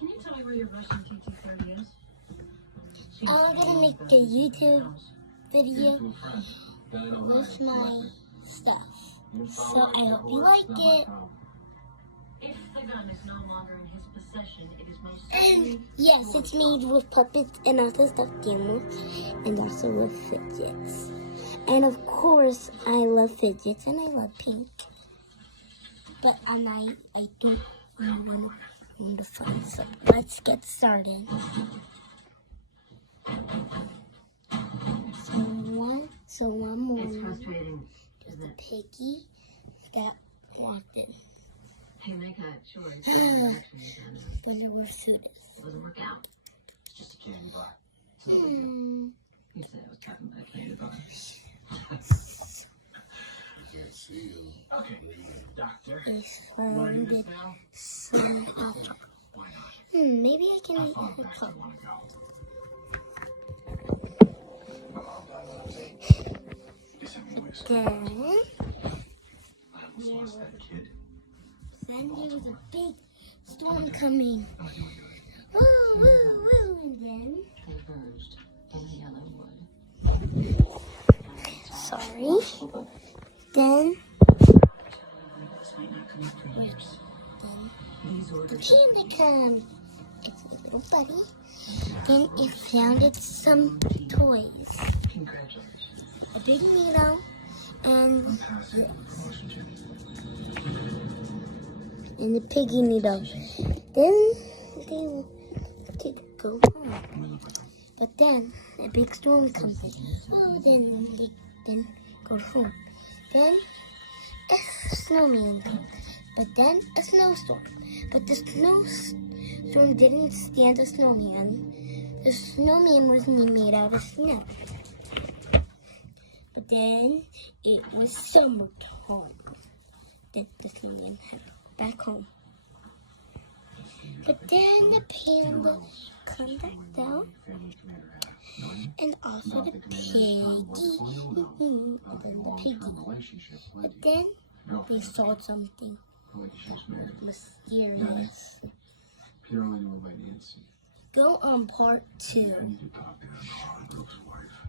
Can you tell me where your Russian TT30 is? I'm gonna make a YouTube video with my stuff. So I hope you like it. If the gun is no longer in his possession, it is most And yes, it's made with puppets and also stuffed animals and also with fidgets. And of course, I love fidgets and I love pink. But I don't want to fun. So let's get started. So one more. It's frustrating. There's the piggy that walked in. Hey, make a choice. Wonder where food is. It doesn't work out. It's just a candy bar. You said I was talking about candy bar. Okay, doctor. I found some hot chocolate. Why not? Maybe I can eat a I cup. want to go. Then I almost lost that kid. there was a big storm coming. Am I doing good? Woo, woo, woo. And then, Converged in yellow wood. sorry. Then, the panda comes. It's a little buddy. Then it found some toys. Congratulations. A big needle and this. And the piggy needle. Then they wanted to go home. But then a big storm comes in. Oh, then they then go home. Then a snowman comes. But then a snowstorm. But the snowstorm didn't stand a snowman. The snowman was made out of snow. But then it was summertime. Then the snowman had to go back home. But then the panda come back down. And also the piggy. And then the piggy. But then they saw something mysterious. Go on part 2. I need to talk to Brooks' wife.